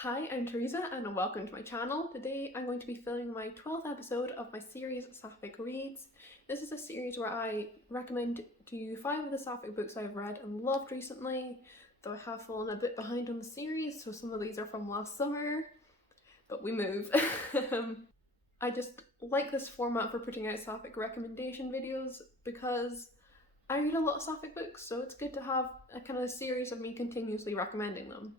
Hi, I'm Teresa and welcome to my channel. Today I'm going to be filming my 12th episode of my series Sapphic Reads. This is a series where I recommend to you 5 of the Sapphic books I've read and loved recently, though I have fallen a bit behind on the series, so some of these are from last summer, but we move. I just like this format for putting out Sapphic recommendation videos because I read a lot of Sapphic books, so it's good to have a kind of series of me continuously recommending them.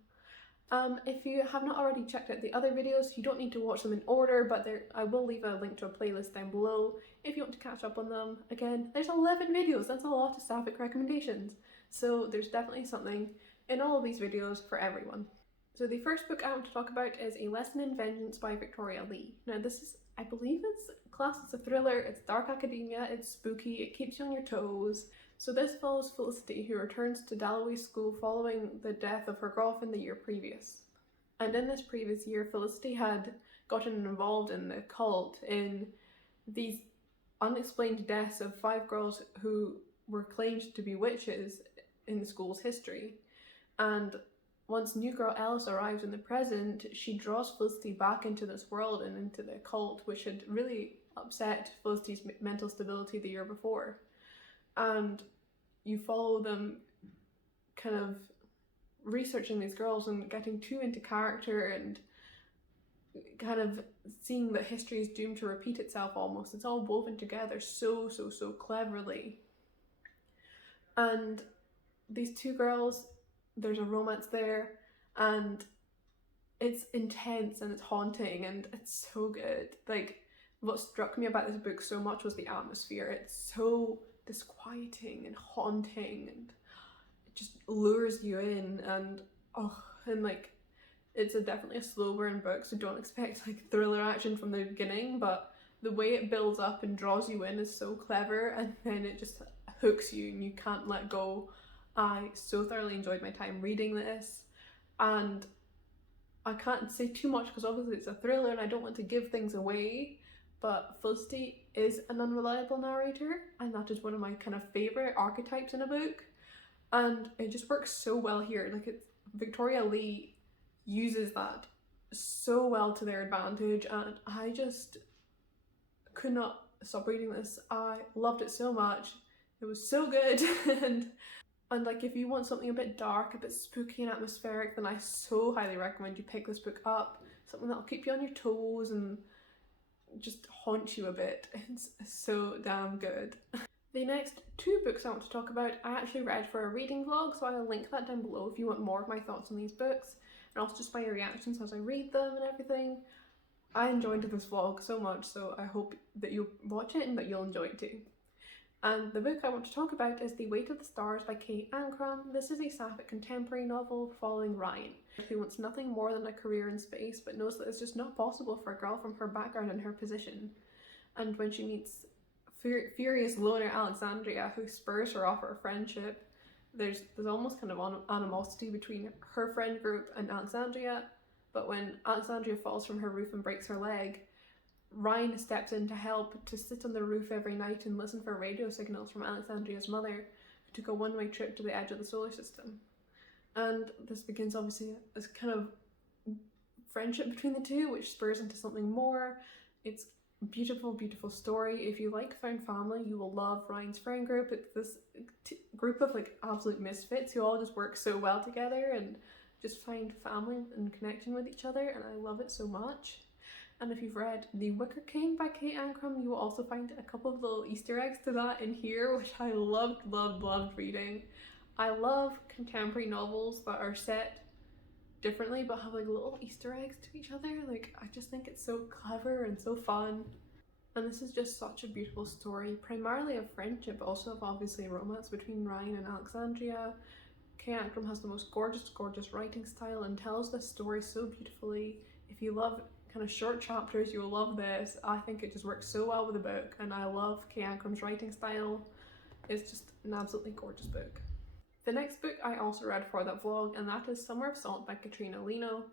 If you have not already checked out the other videos, you don't need to watch them in order, but I will leave a link to a playlist down below if you want to catch up on them. Again, there's 11 videos, that's a lot of Sapphic recommendations, so there's definitely something in all of these videos for everyone. So the first book I want to talk about is A Lesson in Vengeance by Victoria Lee. Now this is, I believe it's classed as a thriller, it's dark academia, it's spooky, it keeps you on your toes. So this follows Felicity, who returns to Dalloway School following the death of her girlfriend the year previous. And in this previous year, Felicity had gotten involved in the cult in these unexplained deaths of 5 girls who were claimed to be witches in the school's history. And once new girl Alice arrives in the present, she draws Felicity back into this world and into the cult, which had really upset Felicity's mental stability the year before. And you follow them kind of researching these girls and getting too into character and kind of seeing that history is doomed to repeat itself almost. It's all woven together so cleverly. And these 2 girls, there's a romance there, and it's intense and it's haunting and it's so good. Like, what struck me about this book so much was the atmosphere. It's so disquieting and haunting, and it just lures you in, and like it's definitely a slow burn book, so don't expect like thriller action from the beginning, but the way it builds up and draws you in is so clever, and then it just hooks you and you can't let go. I so thoroughly enjoyed my time reading this, and I can't say too much because obviously it's a thriller and I don't want to give things away, but Felicity is an unreliable narrator, and that is one of my kind of favourite archetypes in a book, and it just works so well here. Like, Victoria Lee uses that so well to their advantage, and I just could not stop reading this. I loved it so much. It was so good. and like, if you want something a bit dark, a bit spooky and atmospheric, then I so highly recommend you pick this book up. Something that'll keep you on your toes and just haunt you a bit. It's so damn good. The next 2 books I want to talk about I actually read for a reading vlog, so I'll link that down below if you want more of my thoughts on these books, and also just my reactions as I read them and everything. I enjoyed this vlog so much, so I hope that you'll watch it and that you'll enjoy it too. And the book I want to talk about is The Weight of the Stars by Kate Ancrum. This is a Sapphic contemporary novel following Ryan, who wants nothing more than a career in space, but knows that it's just not possible for a girl from her background and her position. And when she meets furious loner Alexandria, who spurs her off her friendship, there's almost kind of animosity between her friend group and Alexandria. But when Alexandria falls from her roof and breaks her leg, Ryan steps in to help, to sit on the roof every night and listen for radio signals from Alexandria's mother, who took a one-way trip to the edge of the solar system. And this begins obviously as kind of friendship between the two, which spurs into something more. It's a beautiful story. If you like found family, you will love Ryan's friend group. It's this group of like absolute misfits who all just work so well together and just find family and connection with each other, and I love it so much. And if you've read The Wicker King by Kate Ancrum, you will also find a couple of little Easter eggs to that in here, which I loved reading. I love contemporary novels that are set differently but have like little Easter eggs to each other. Like, I just think it's so clever and so fun. And this is just such a beautiful story, primarily of friendship, but also of obviously romance between Ryan and Alexandria. Kate Ancrum has the most gorgeous writing style and tells this story so beautifully. If you love kind of short chapters, you will love this. I think it just works so well with the book, and I love Kate Ancrum's writing style. It's just an absolutely gorgeous book. The next book I also read for that vlog, and that is Summer of Salt by Katrina Lino.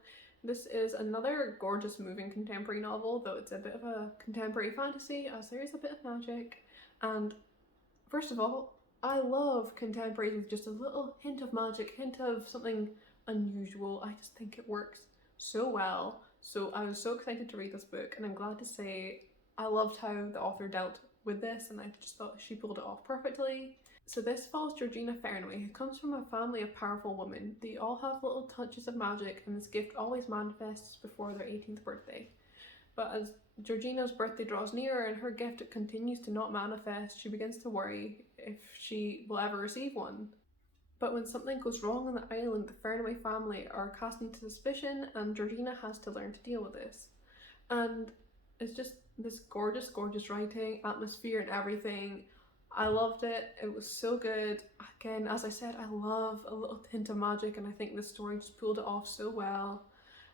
This is another gorgeous moving contemporary novel, though it's a bit of a contemporary fantasy as there is a bit of magic. And first of all, I love contemporary with just a little hint of magic, hint of something unusual. I just think it works so well. So I was so excited to read this book, and I'm glad to say I loved how the author dealt with this, and I just thought she pulled it off perfectly. So this follows Georgina Fernway, who comes from a family of powerful women. They all have little touches of magic, and this gift always manifests before their 18th birthday. But as Georgina's birthday draws nearer and her gift continues to not manifest, she begins to worry if she will ever receive one. But when something goes wrong on the island, the Fernway family are cast into suspicion, and Georgina has to learn to deal with this. And it's just this gorgeous, gorgeous writing, atmosphere, and everything. I loved it. It was so good. Again, as I said, I love a little hint of magic, and I think this story just pulled it off so well.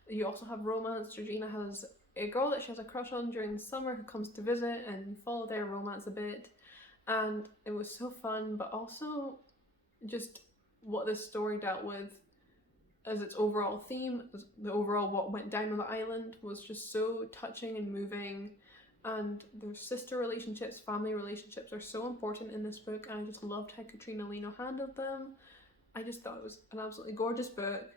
You also have romance. Georgina has a girl that she has a crush on during the summer who comes to visit, and you follow their romance a bit. And it was so fun, but also just what this story dealt with as its overall theme, the overall what went down on the island was just so touching and moving. And their sister relationships, family relationships are so important in this book, and I just loved how Katrina Lino handled them. I just thought it was an absolutely gorgeous book.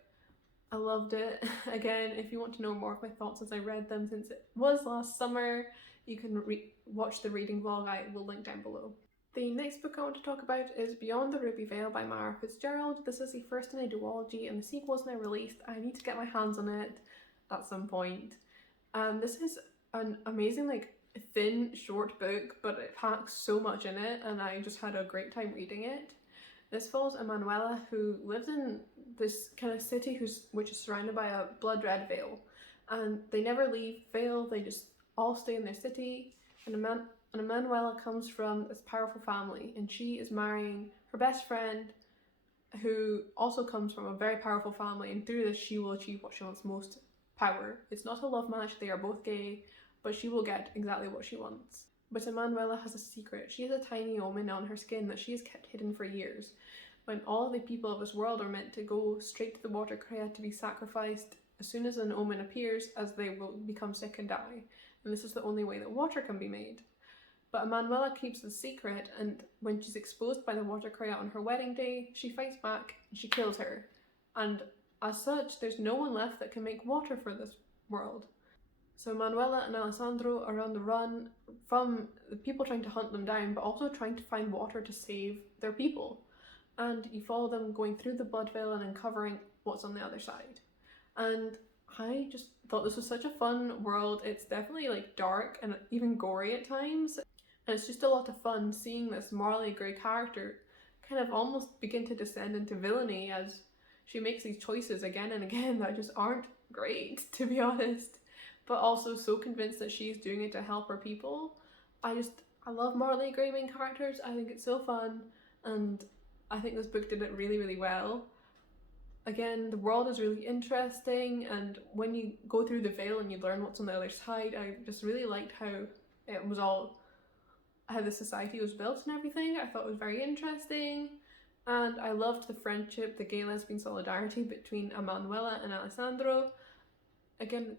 I loved it. Again, if you want to know more of my thoughts as I read them, since it was last summer, you can watch the reading vlog I will link down below. The next book I want to talk about is Beyond the Ruby Veil by Mara Fitzgerald. This is the first in a duology, and the sequel is now released. I need to get my hands on it at some point. This is an amazing, thin, short book, but it packs so much in it, and I just had a great time reading it. This follows Emanuela, who lives in this kind of city which is surrounded by a blood-red veil, and they never leave Veil. They just all stay in their city, and Emanuela comes from this powerful family, and she is marrying her best friend, who also comes from a very powerful family, and through this she will achieve what she wants most: power. It's not a love match, they are both gay, but she will get exactly what she wants. But Emanuela has a secret. She has a tiny omen on her skin that she has kept hidden for years. When all the people of this world are meant to go straight to the water Krea to be sacrificed as soon as an omen appears, as they will become sick and die. And this is the only way that water can be made. But Emanuela keeps the secret, and when she's exposed by the water Krea on her wedding day, she fights back and she kills her. And as such, there's no one left that can make water for this world. So Manuela and Alessandro are on the run from the people trying to hunt them down, but also trying to find water to save their people. And you follow them going through the blood veil and uncovering what's on the other side. And I just thought this was such a fun world. It's definitely dark and even gory at times. And it's just a lot of fun seeing this morally grey character kind of almost begin to descend into villainy as she makes these choices again and again that just aren't great, to be honest, but also so convinced that she's doing it to help her people. I love morally grey main characters. I think it's so fun, and I think this book did it really, really well. Again, the world is really interesting, and when you go through the veil and you learn what's on the other side, I just really liked how the society was built and everything. I thought it was very interesting, and I loved the friendship, the gay lesbian solidarity between Emanuela and Alessandro. Again,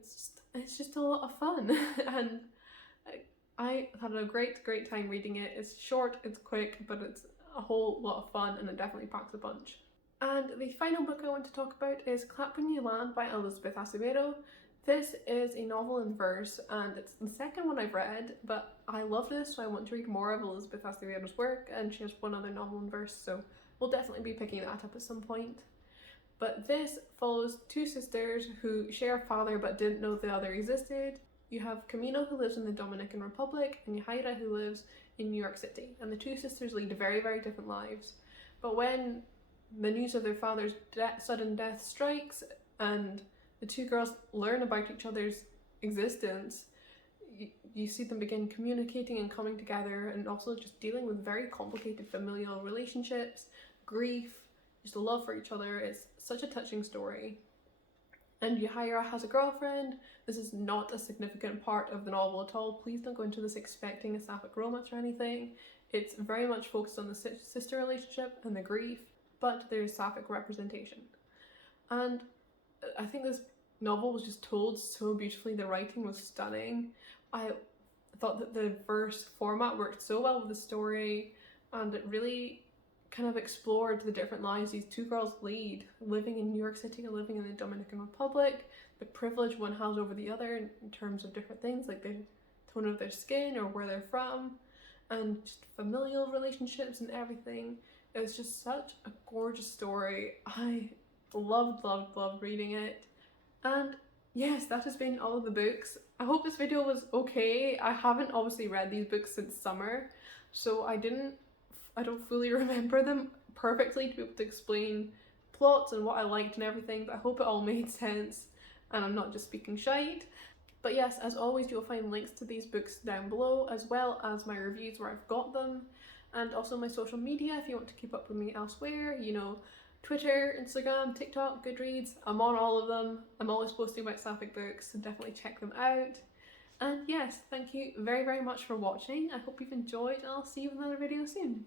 it's just a lot of fun, and I had a great time reading it. It's short, it's quick, but it's a whole lot of fun, and it definitely packs a punch. And the final book I want to talk about is Clap When You Land by Elizabeth Acevedo. This is a novel in verse, and it's the second one I've read, but I love this, so I want to read more of Elizabeth Acevedo's work, and she has one other novel in verse, so we'll definitely be picking that up at some point. But this follows two sisters who share a father but didn't know the other existed. You have Camino, who lives in the Dominican Republic, and Yahaira, who lives in New York City, and the two sisters lead very, very different lives. But when the news of their father's sudden death strikes, and the two girls learn about each other's existence, you see them begin communicating and coming together, and also just dealing with very complicated familial relationships, grief, just a love for each other. It's such a touching story. And Yahaira has a girlfriend. This is not a significant part of the novel at all. Please don't go into this expecting a sapphic romance or anything. It's very much focused on the sister relationship and the grief, but there's sapphic representation. And I think this novel was just told so beautifully. The writing was stunning. I thought that the verse format worked so well with the story, and it really kind of explored the different lives these two girls lead, living in New York City and living in the Dominican Republic, the privilege one has over the other in terms of different things like the tone of their skin or where they're from, and just familial relationships and everything. It was just such a gorgeous story. I loved reading it. And yes, that has been all of the books. I hope this video was okay. I haven't obviously read these books since summer, so I don't fully remember them perfectly to be able to explain plots and what I liked and everything, but I hope it all made sense and I'm not just speaking shite. But yes, as always, you'll find links to these books down below, as well as my reviews where I've got them, and also my social media if you want to keep up with me elsewhere, you know, Twitter, Instagram, TikTok, Goodreads. I'm on all of them. I'm always posting about sapphic books, so definitely check them out. And yes, thank you very much for watching. I hope you've enjoyed, and I'll see you in another video soon.